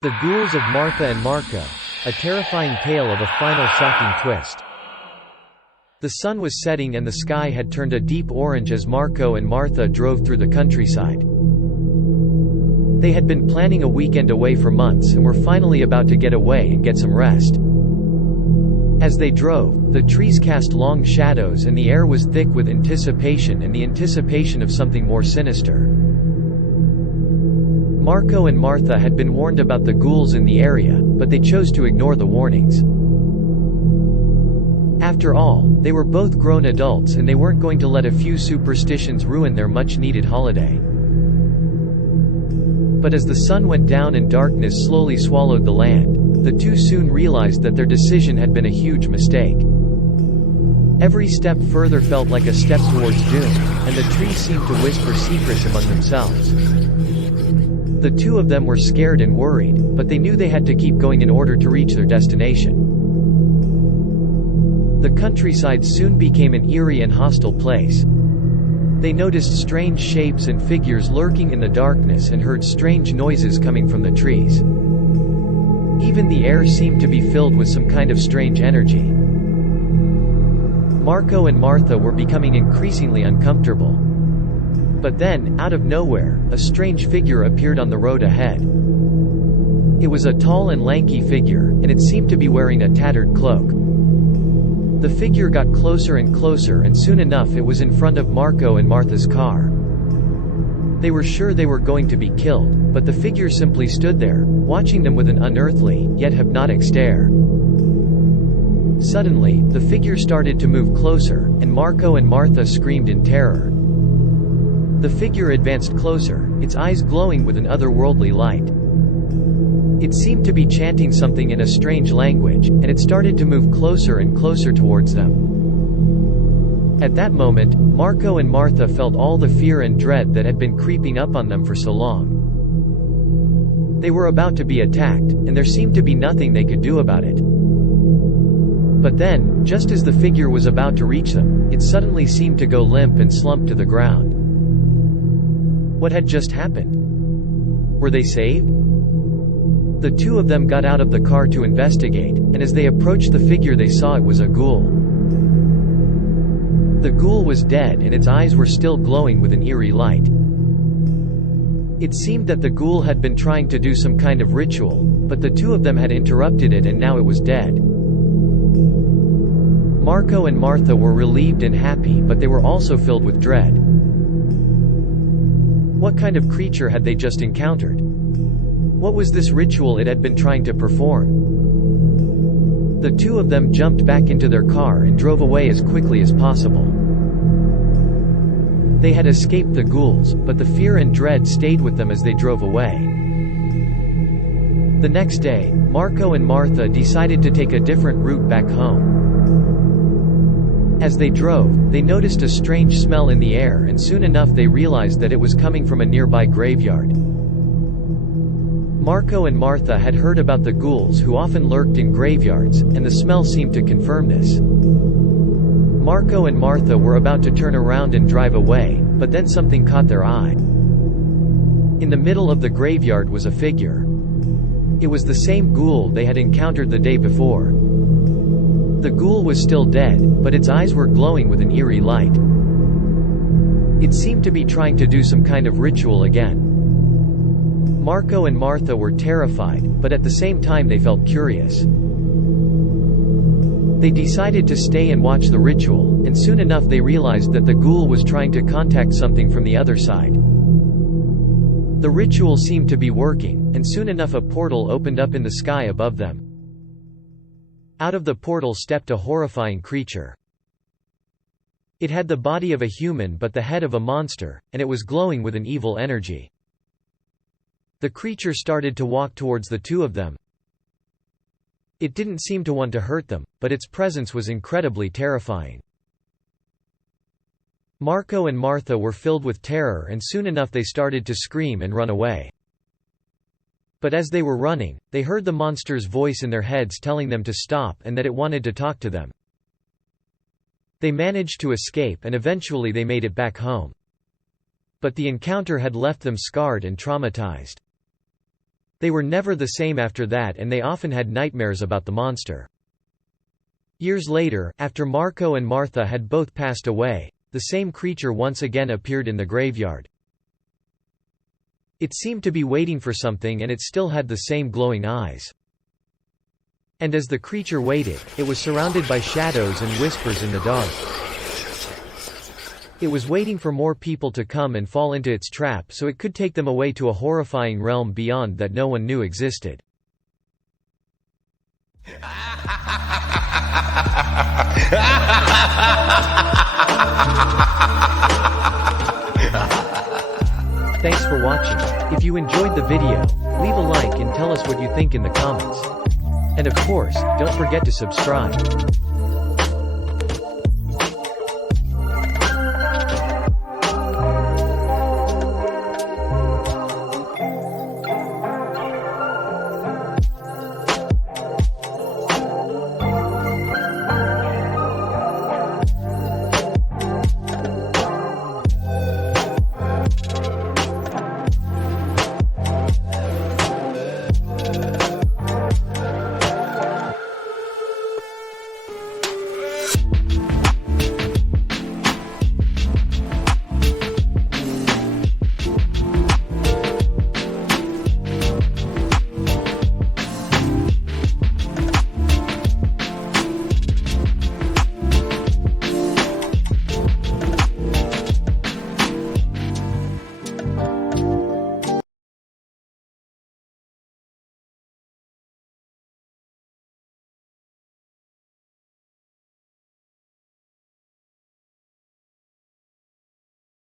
The Ghouls of Martha and Marco, a terrifying tale of a final shocking twist. The sun was setting and the sky had turned a deep orange as Marco and Martha drove through the countryside. They had been planning a weekend away for months and were finally about to get away and get some rest. As they drove, the trees cast long shadows and the air was thick with anticipation and the anticipation of something more sinister. Marco and Martha had been warned about the ghouls in the area, but they chose to ignore the warnings. After all, they were both grown adults and they weren't going to let a few superstitions ruin their much-needed holiday. But as the sun went down and darkness slowly swallowed the land, the two soon realized that their decision had been a huge mistake. Every step further felt like a step towards doom, and the trees seemed to whisper secrets among themselves. The two of them were scared and worried, but they knew they had to keep going in order to reach their destination. The countryside soon became an eerie and hostile place. They noticed strange shapes and figures lurking in the darkness and heard strange noises coming from the trees. Even the air seemed to be filled with some kind of strange energy. Marco and Martha were becoming increasingly uncomfortable. But then, out of nowhere, a strange figure appeared on the road ahead. It was a tall and lanky figure, and it seemed to be wearing a tattered cloak. The figure got closer and closer and soon enough it was in front of Marco and Martha's car. They were sure they were going to be killed, but the figure simply stood there, watching them with an unearthly, yet hypnotic stare. Suddenly, the figure started to move closer, and Marco and Martha screamed in terror. The figure advanced closer, its eyes glowing with an otherworldly light. It seemed to be chanting something in a strange language, and it started to move closer and closer towards them. At that moment, Marco and Martha felt all the fear and dread that had been creeping up on them for so long. They were about to be attacked, and there seemed to be nothing they could do about it. But then, just as the figure was about to reach them, it suddenly seemed to go limp and slump to the ground. What had just happened? Were they saved? The two of them got out of the car to investigate, and as they approached the figure they saw it was a ghoul. The ghoul was dead and its eyes were still glowing with an eerie light. It seemed that the ghoul had been trying to do some kind of ritual, but the two of them had interrupted it and now it was dead. Marco and Martha were relieved and happy, but they were also filled with dread. What kind of creature had they just encountered? What was this ritual it had been trying to perform? The two of them jumped back into their car and drove away as quickly as possible. They had escaped the ghouls, but the fear and dread stayed with them as they drove away. The next day, Marco and Martha decided to take a different route back home. As they drove, they noticed a strange smell in the air and soon enough they realized that it was coming from a nearby graveyard. Marco and Martha had heard about the ghouls who often lurked in graveyards, and the smell seemed to confirm this. Marco and Martha were about to turn around and drive away, but then something caught their eye. In the middle of the graveyard was a figure. It was the same ghoul they had encountered the day before. The ghoul was still dead, but its eyes were glowing with an eerie light. It seemed to be trying to do some kind of ritual again. Marco and Martha were terrified, but at the same time they felt curious. They decided to stay and watch the ritual, and soon enough they realized that the ghoul was trying to contact something from the other side. The ritual seemed to be working, and soon enough a portal opened up in the sky above them. Out of the portal stepped a horrifying creature. It had the body of a human but the head of a monster, and it was glowing with an evil energy. The creature started to walk towards the two of them. It didn't seem to want to hurt them, but its presence was incredibly terrifying. Marco and Martha were filled with terror and soon enough they started to scream and run away. But as they were running, they heard the monster's voice in their heads telling them to stop and that it wanted to talk to them. They managed to escape and eventually they made it back home. But the encounter had left them scarred and traumatized. They were never the same after that, and they often had nightmares about the monster. Years later, after Marco and Martha had both passed away, the same creature once again appeared in the graveyard. It seemed to be waiting for something, and it still had the same glowing eyes. And as the creature waited, it was surrounded by shadows and whispers in the dark. It was waiting for more people to come and fall into its trap so it could take them away to a horrifying realm beyond that no one knew existed. Thanks for watching. If you enjoyed the video, leave a like and tell us what you think in the comments. And of course, don't forget to subscribe.